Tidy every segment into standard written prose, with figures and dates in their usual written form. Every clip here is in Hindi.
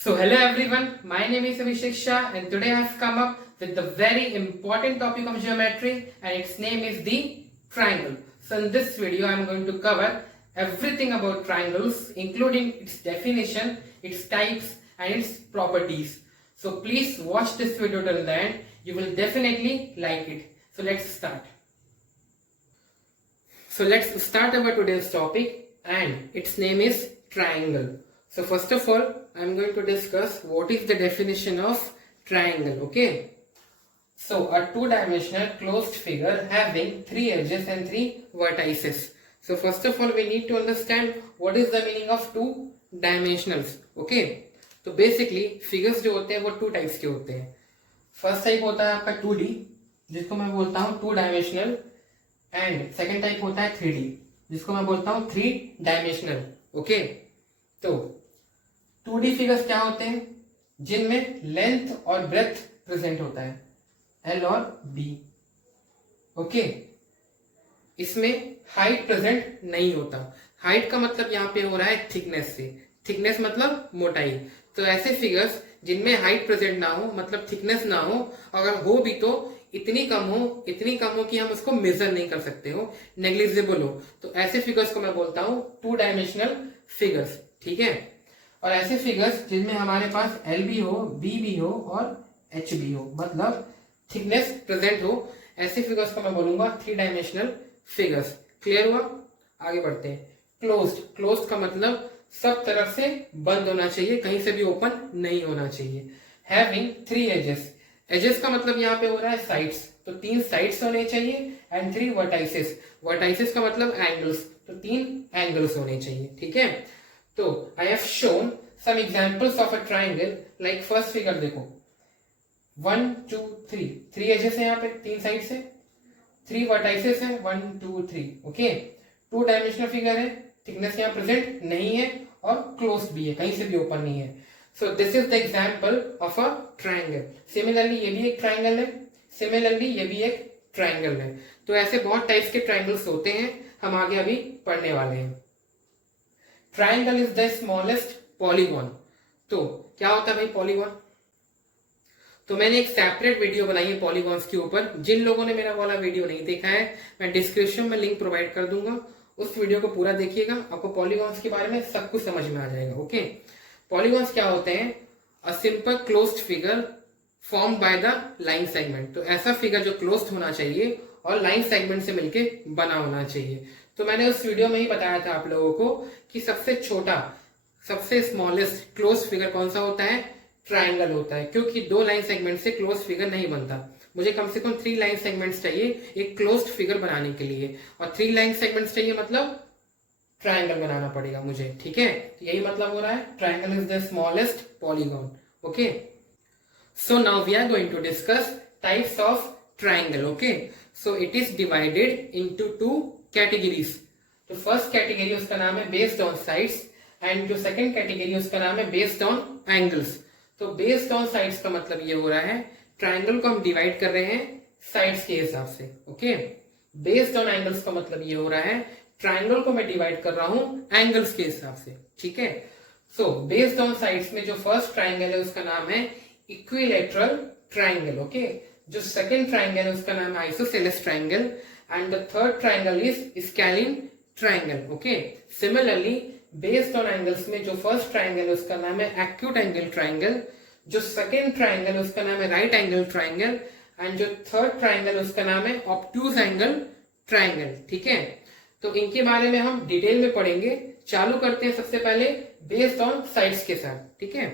So hello everyone, my name is Abhishek Shah and today I have come up with the very important topic of geometry and its name is the triangle. So in this video I am going to cover everything about triangles including its definition, its types and its properties. So please watch this video till the end, you will definitely like it. So let's start. So let's start our today's topic and its name is triangle. So first of all, I am going to discuss what is the definition of triangle. Okay. So a two-dimensional closed figure having three edges and three vertices. So first of all, we need to understand what is the meaning of two dimensionals. Okay. तो बेसिकली फिगर्स जो होते हैं वो टू टाइप्स के होते हैं. फर्स्ट टाइप होता है आपका 2D जिसको मैं बोलता हूँ two dimensional and second type होता है 3D जिसको मैं बोलता हूँ थ्री डायमेंशनल. ओके. तो 2D फिगर्स क्या होते हैं जिनमें लेंथ और ब्रेथ प्रेजेंट होता है L और B. ओके. इसमें हाइट प्रेजेंट नहीं होता. हाइट का मतलब यहाँ पे हो रहा है थिकनेस से. थिकनेस मतलब मोटाई. तो ऐसे फिगर्स जिनमें हाइट प्रेजेंट ना हो मतलब थिकनेस ना हो, अगर हो भी तो इतनी कम हो कि हम उसको मेजर नहीं कर सकते हो, नेग्लिजिबल हो, तो ऐसे फिगर्स को मैं बोलता हूं टू डायमेंशनल फिगर्स. ठीक है. और ऐसे फिगर्स जिनमें हमारे पास एल भी हो, बी भी हो और एच भी हो, मतलब थिकनेस प्रेजेंट हो, ऐसे फिगर्स को मैं बोलूंगा थ्री डायमेंशनल फिगर्स. क्लियर हुआ? आगे बढ़ते हैं. क्लोज्ड. क्लोज्ड का मतलब सब तरफ से बंद होना चाहिए, कहीं से भी ओपन नहीं होना चाहिए. Having three edges. एजेस का मतलब यहाँ पे हो रहा है साइड्स, तो तीन साइड्स होने चाहिए. And three vertices. वर्टाइसेस का मतलब एंगल्स, तो तीन एंगल्स होने चाहिए. ठीक है. तो I have shown some examples of a triangle. Like first figure देखो, 1 2 3. थ्री एजेस है यहाँ पे, तीन साइड से. थ्री वर्टाइसेस है, 1 2 3. ओके. टू डायमेंशनल फिगर है, थिकनेस यहाँ प्रेजेंट नहीं है और क्लोज भी है, कहीं से भी ओपन नहीं है. So this is the example of a triangle. Similarly ये भी एक ट्राइंगल है, सिमिलरली ये भी एक ट्राइंगल है. तो ऐसे बहुत टाइप्स के ट्राइंगल्स होते हैं, हम आगे अभी पढ़ने वाले हैं. Triangle is the smallest polygon. तो क्या होता है भाई पॉलीगॉन? तो मैंने एक सेपरेट वीडियो बनाई है पॉलीगॉन्स के ऊपर. जिन लोगों ने मेरा वाला वीडियो नहीं देखा है, मैं डिस्क्रिप्शन में लिंक प्रोवाइड कर दूंगा, उस वीडियो को पूरा देखिएगा, आपको पॉलीगॉन्स के बारे में सब कुछ समझ में आ जाएगा. ओके. पॉलीगॉन्स क्या होते हैं? A simple closed figure form by the line segment. तो ऐसा फिगर जो क्लोज्ड होना चाहिए और लाइन सेगमेंट से मिलके बना होना चाहिए. तो मैंने उस वीडियो में ही बताया था आप लोगों को कि सबसे छोटा, सबसे स्मॉलेस्ट क्लोज फिगर कौन सा होता है? ट्राइंगल होता है, क्योंकि दो लाइन सेगमेंट से क्लोज फिगर नहीं बनता. मुझे कम से कम थ्री लाइन सेगमेंट्स चाहिए एक क्लोज्ड फिगर बनाने के लिए, और थ्री लाइन सेगमेंट्स चाहिए मतलब ट्राइंगल बनाना पड़ेगा मुझे. ठीक है. तो यही मतलब हो रहा है triangle is the smallest polygon. Okay. So now we are going to discuss types of triangle. Okay. So it is divided into two categories. तो फर्स्ट कैटेगरी उसका नाम है बेस्ड ऑन साइड्स एंड जो सेकंड कैटेगरी उसका नाम है बेस्ड ऑन एंगल्स. तो बेस्ड ऑन साइड्स का मतलब ये हो रहा है ट्राइंगल को हम डिवाइड कर रहे हैं साइड्स के हिसाब से. ओके. बेस्ड ऑन एंगल्स का मतलब ये हो रहा है ट्राइंगल को मैं डिवाइड कर रहा हूं एंगल्स के हिसाब से. ठीक है. सो बेस्ड ऑन साइड्स में जो फर्स्ट ट्राइंगल है उसका नाम है इक्विलैटरल ट्राइंगल. ओके. जो सेकंड ट्राइंगल है उसका नाम है isosceles triangle and the third triangle is scalene triangle. Okay. Similarly based on angles में जो फर्स्ट ट्राइंगल है उसका नाम है एक्यूट एंगल ट्राइंगल, जो सेकेंड ट्राइंगल है उसका नाम है राइट एंगल ट्राइंगल एंड जो थर्ड ट्राइंगल है उसका नाम है ऑब्ट्यूज एंगल ट्राइंगल. ठीक है. तो इनके बारे में हम डिटेल में पढ़ेंगे. चालू करते हैं सबसे पहले बेस्ड ऑन साइड्स के साथ. ठीक है.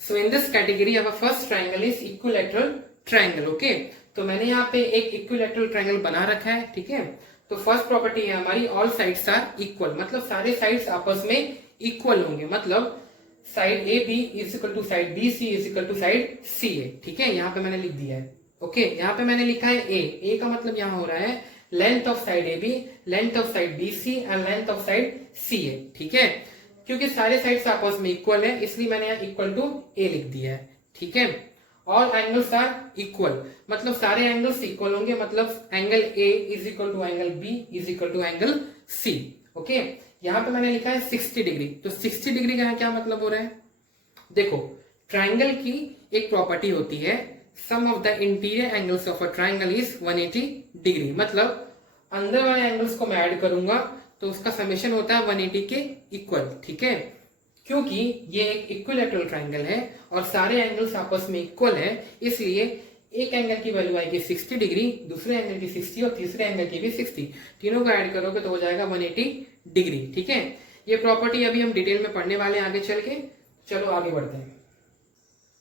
So in this category our first triangle is equilateral triangle. Okay. तो मैंने यहाँ पे एक इक्विलैटरल ट्राइंगल बना रखा है. ठीक है. तो फर्स्ट प्रॉपर्टी है हमारी ऑल साइड्स आर इक्वल, मतलब सारे साइड्स आपस में इक्वल होंगे, मतलब side A B is equal to side B C is equal to side C A. ठीक है. यहाँ पे मैंने लिख दिया है. ओके. यहाँ पे मैंने लिखा है ए का मतलब यहाँ हो रहा है length of side A B, length of side B C and length of side C A. ठीक है. क्योंकि सारे साइड्स आपस में इक्वल है इसलिए मैंने यहाँ इक्वल टू ए लिख दिया है. ठीक है. ऑल एंगल्स आर इक्वल, मतलब सारे एंगल्स इक्वल होंगे, मतलब angle A is equal to angle B is equal to angle C. Okay. यहाँ पे मैंने लिखा है 60 डिग्री. तो 60 डिग्री का क्या मतलब हो रहा है? देखो, ट्राइंगल की एक प्रॉपर्टी होती है, sum of the interior angles of a triangle is 180 degree. मतलब अंदर वाले एंगल्स को मैं ऐड करूंगा तो उसका समेशन होता है 180 के इक्वल। ठीक है, क्योंकि ये एक इक्विलैटरल ट्राइंगल है और सारे एंगल्स आपस में इक्वल है, इसलिए एक एंगल की वैल्यू आएगी 60 डिग्री, दूसरे एंगल की 60 और तीसरे एंगल की भी 60। तीनों को ऐड करोगे तो हो जाएगा 180 डिग्री। ठीक है, ये प्रॉपर्टी अभी हम डिटेल में पढ़ने वाले हैं आगे चल के। चलो आगे बढ़ते हैं।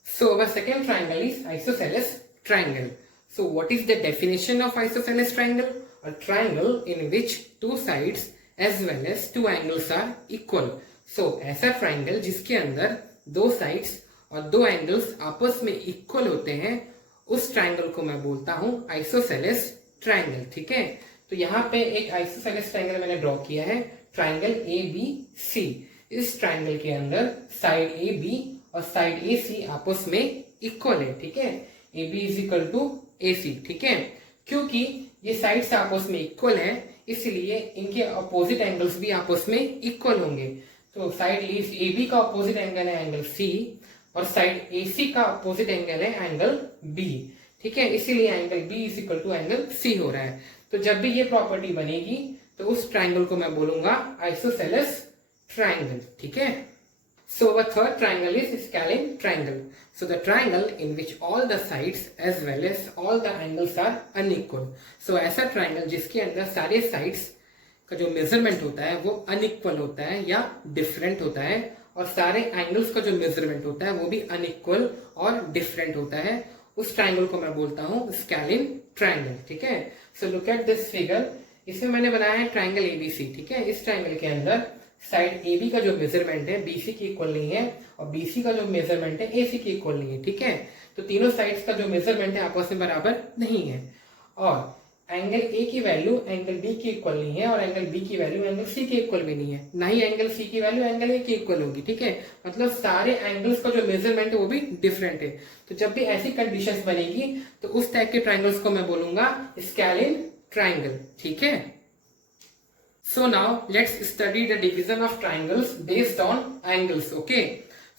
So our second triangle is isosceles triangle. So what is the definition of isosceles triangle? A triangle in which two sides as well as two angles are equal. So ऐसा ट्राइंगल जिसके अंदर दो साइड्स और दो एंगल्स आपस में इक्वल होते हैं, उस ट्राइंगल को मैं बोलता हूं आइसोसेलेस ट्राइंगल। ठीक है, तो यहाँ पे एक आइसोसेलेस ट्राइंगल मैंने ड्रॉ किया है, ट्राइंगल ए बी सी। इस ट्राइंगल के अंदर साइड ए बी और साइड ए सी आपस में इक्वल है। ठीक है, A B is equal to A C. ठीक है, क्योंकि ये साइड्स आपस में इक्वल है, इसलिए इनके अपोजिट एंगल्स भी आपस में इक्वल होंगे। तो साइड ए बी का अपोजिट एंगल है एंगल सी और साइड ए सी का अपोजिट एंगल है एंगल बी। ठीक है, इसीलिए angle B is equal to angle C हो रहा है। तो जब भी ये प्रॉपर्टी बनेगी तो उस ट्राइंगल को मैं बोलूंगा आइसोसेलेस ट्राइंगल। ठीक है, so our third triangle is scalene triangle. So the triangle in which all the sides as well as all the angles are unequal. So ऐसा ट्राइंगल जिसके अंदर सारे साइड्स का जो मेजरमेंट होता है वो अनइक्वल होता है या डिफरेंट होता है, और सारे एंगल्स का जो मेजरमेंट होता है वो भी अनइक्वल और डिफरेंट होता है, उस ट्राइंगल को मैं बोलता हूँ स्कैलिन ट्राइंगल। ठीक है, so look at this figure. इसमें मैंने बनाया है ट्राइंगल एबीसी। ठीक है, इस ट्राइंगल के अंदर साइड ए बी का जो मेजरमेंट है बीसी की इक्वल नहीं है और बीसी का जो मेजरमेंट है एसी की इक्वल नहीं है। ठीक है, तो तीनों साइड्स का जो मेजरमेंट है आपस में बराबर नहीं है, और एंगल ए की वैल्यू एंगल बी की इक्वल नहीं है और एंगल बी की वैल्यू एंगल सी की इक्वल भी नहीं है, ना ही एंगल सी की वैल्यू एंगल ए की इक्वल होगी। ठीक है, मतलब सारे एंगल्स का जो मेजरमेंट है वो भी डिफरेंट है। तो जब भी ऐसी कंडीशंस बनेगी तो उस टाइप के ट्राइंगल्स को मैं बोलूंगा स्कैलिन ट्राइंगल। ठीक है, so now let's study the division of triangles based on angles. Okay,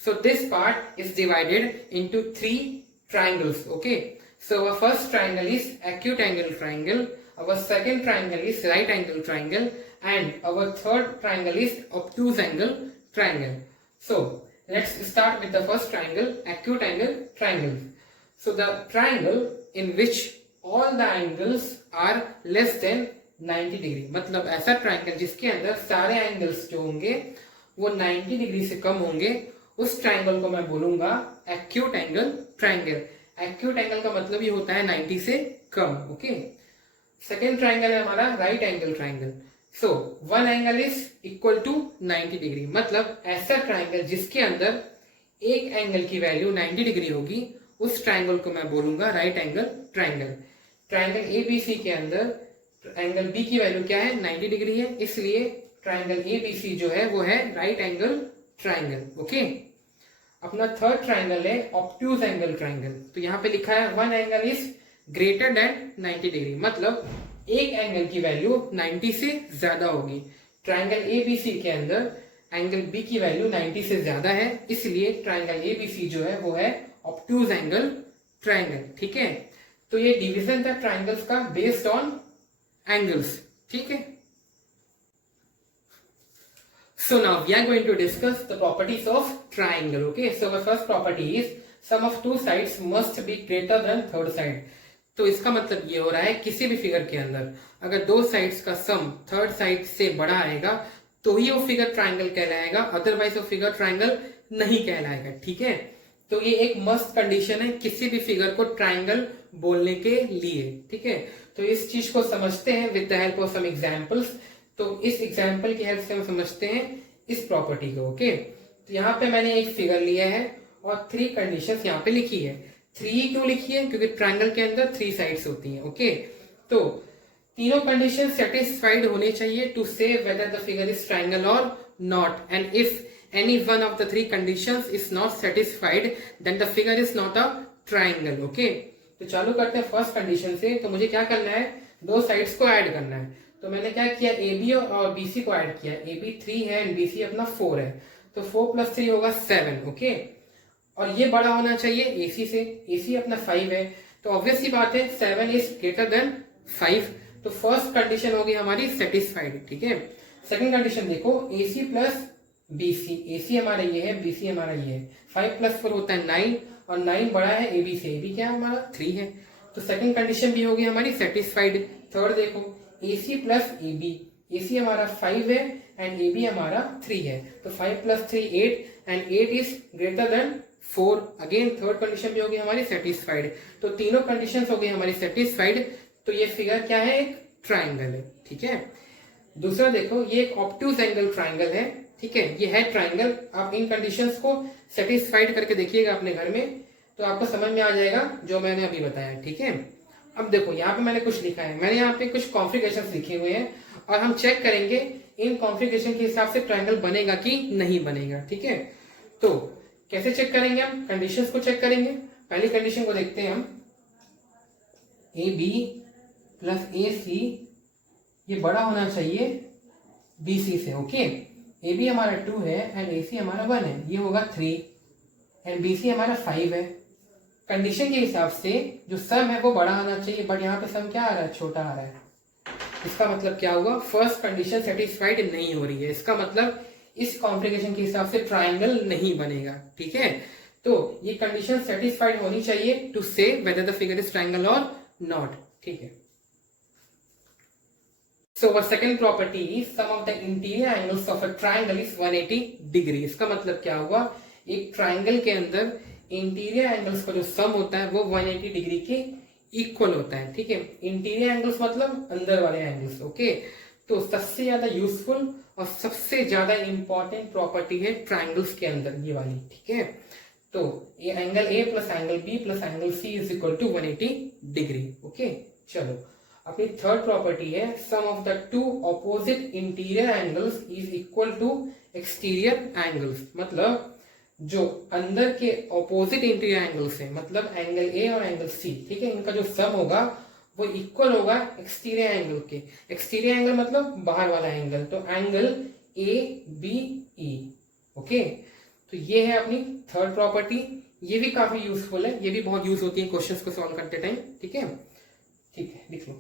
so this part is divided into three triangles. Okay, so our first triangle is acute angle triangle, our second triangle is right angle triangle, and our third triangle is obtuse angle triangle. So let's start with the first triangle, acute angle triangle. So the triangle in which all the angles are less than 90 degree, मतलब ऐसा ट्राइंगल जिसके अंदर सारे एंगल्स जो होंगे वो 90 डिग्री से कम होंगे, उस ट्राइंगल को मैं बोलूंगा acute angle triangle. Acute angle का मतलब ये होता है 90 से कम। ओके, सेकेंड ट्राइंगल है हमारा right angle triangle. So one angle is equal to 90 degree, मतलब ऐसा ट्राइंगल जिसके अंदर एक एंगल की वैल्यू 90 डिग्री होगी, उस ट्राइंगल को मैं बोलूंगा right angle triangle. Triangle ABC के अंदर एंगल बी की वैल्यू क्या है 90 डिग्री है, इसलिए ट्राइंगल एबीसी जो है वो है राइट एंगल ट्राइंगल। ओके, अपना थर्ड ट्राइंगल है ऑब्ट्यूज एंगल ट्राइंगल। तो यहाँ पे लिखा है one angle is greater than 90 degree, मतलब एक एंगल की वैल्यू 90 से ज्यादा होगी। ट्राइंगल एबीसी के अंदर एंगल बी की वैल्यू 90 से ज्यादा है, इसलिए ट्राइंगल एबीसी जो है वो है ऑब्ट्यूज एंगल ट्राइंगल। ठीक है, तो ये डिवीजन था ट्राइंगल्स का बेस्ड ऑन angles. ठीक है, so now we are going to discuss the properties of triangle. Okay, so the first property is sum of two sides must be greater than third side. तो इसका मतलब ये हो रहा है किसी भी फिगर के अंदर अगर दो साइड्स का सम थर्ड साइड से बड़ा आएगा तो ही वो फिगर ट्राइंगल कहलाएगा, अदरवाइज वो फिगर ट्राइंगल नहीं कहलाएगा। ठीक है, तो ये एक मस्ट कंडीशन है किसी भी फिगर को ट्राइंगल बोलने के लिए। ठीक है, तो इस चीज को समझते हैं with the help of some examples. तो इस एग्जांपल की हेल्प से हम समझते हैं इस प्रॉपर्टी को। ओके, तो यहाँ पे मैंने एक फिगर लिया है और थ्री कंडीशंस यहाँ पे लिखी है। थ्री क्यों लिखी है? क्योंकि ट्राइंगल के अंदर थ्री साइड्स होती हैं। ओके, तो तीनों कंडीशन सेटिस्फाइड होने चाहिए to say whether the figure is triangle और not, and if any one of the three conditions is not satisfied then the figure is not a triangle. Okay, तो चालू करते हैं फर्स्ट कंडीशन से। तो मुझे क्या करना है, दो साइड्स को ऐड करना है। तो मैंने क्या किया, ए बी और बी सी को ऐड किया। ए बी 3 है एंड बी सी अपना 4 है, तो 4 + 3 होगा 7। ओके, और ये बड़ा होना चाहिए AC से। AC अपना 5 है, तो ऑब्वियस सी बात है 7 इज ग्रेटर देन 5। तो फर्स्ट कंडीशन होगी हमारी सेटिस्फाइड, ठीक है। सेकंड कंडीशन देखो, AC प्लस BC, AC हमारा ये है, BC हमारा ये है, 5 प्लस 4 होता है 9, और 9 बड़ा है AB से, AB क्या है हमारा 3 है, तो सेकंड कंडीशन भी होगी हमारी सेटिस्फाइड। थर्ड देखो, AC प्लस AB, AC हमारा 5 है एंड AB हमारा 3 है, तो 5 plus 3 8 and 8 is greater than 4। Again third condition भी होगी हमारी सेटिस्फाइड। तो तीनों कंडीशंस हो गई हमारी सेटिस्फाइड, तो ये फिगर क्या है, एक ट्राइंगल है, ठीक है। दूसरा देखो, ये एक ऑब्ट्यूज एंगल ट्राइंगल है, ठीक है, ये है ट्राइंगल। आप इन कंडीशंस को सेटिस्फाइड करके देखिएगा अपने घर में, तो आपको समझ में आ जाएगा जो मैंने अभी बताया, ठीक है। अब देखो यहाँ पे मैंने कुछ लिखा है, मैंने यहाँ पे कुछ कॉन्फ़िगरेशंस लिखे हुए हैं और हम चेक करेंगे इन कॉन्फ़िगरेशन के हिसाब से ट्राइंगल बनेगा कि नहीं बनेगा, ठीक है। तो कैसे चेक करेंगे, हम कंडीशंस को चेक करेंगे। पहली कंडीशन को देखते हैं हम, AB प्लस AC ये बड़ा होना चाहिए BC से, ओके। AB हमारा 2 है एंड AC हमारा 1 है, ये होगा 3 एंड BC हमारा 5 है। कंडीशन के हिसाब से जो सम है वो बड़ा आना चाहिए, बट यहाँ पे सम क्या आ रहा है, छोटा आ रहा है। इसका मतलब क्या हुआ, फर्स्ट कंडीशन सेटिस्फाइड नहीं हो रही है, इसका मतलब इस कॉन्फ़िगरेशन के हिसाब से ट्राइंगल नहीं बनेगा, ठीक है। तो ये कंडीशन सेटिस्फाइड होनी चाहिए to say whether the figure is triangle और नॉट, ठीक है। So our second property is sum of the interior angles of a triangle is 180 degree. इसका मतलब क्या हुआ, एक ट्राइंगल के अंदर इंटीरियर एंगल्स का जो सम होता है वो 180 डिग्री के इक्वल होता है, ठीक है। इंटीरियर एंगल्स मतलब अंदर वाले एंगल्स, ओके। तो सबसे ज्यादा यूजफुल और सबसे ज्यादा इंपॉर्टेंट प्रॉपर्टी है ट्राइंगल्स के अंदर ये वाली, ठीक है। तो ये angle A plus angle B plus angle C is equal to 180 degree, okay. चलो अपनी थर्ड प्रॉपर्टी है, sum of the two opposite interior angles is equal to exterior angles. मतलब जो अंदर के ऑपोजिट इंटीरियर एंगल्स है, मतलब एंगल A और एंगल C, ठीक है, इनका जो सम होगा वो इक्वल होगा एक्सटीरियर एंगल के। एक्सटीरियर एंगल मतलब बाहर वाला एंगल, तो एंगल ABE, ओके। तो ये है अपनी थर्ड प्रॉपर्टी, ये भी काफी यूजफुल है, ये भी बहुत यूज होती है क्वेश्चंस को सॉल्व करते टाइम, ठीक है। ठीक है, लिख लो।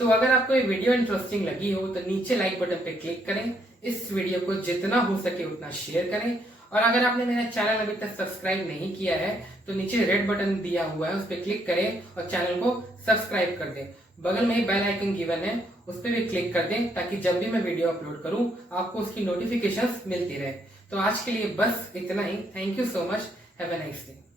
तो अगर आपको ये वीडियो इंटरेस्टिंग लगी हो तो नीचे लाइक बटन पे क्लिक करें, इस वीडियो को जितना हो सके उतना शेयर करें, और अगर आपने मेरा चैनल अभी तक सब्सक्राइब नहीं किया है तो नीचे रेड बटन दिया हुआ है, उस पर क्लिक करें और चैनल को सब्सक्राइब कर दें। बगल में ही बेल आइकन गिवन है, उस पर भी क्लिक कर दें ताकि जब भी मैं वीडियो अपलोड करूं आपको उसकी नोटिफिकेशंस मिलती रहे। तो आज के लिए बस इतना ही। Thank you so much, have a nice day.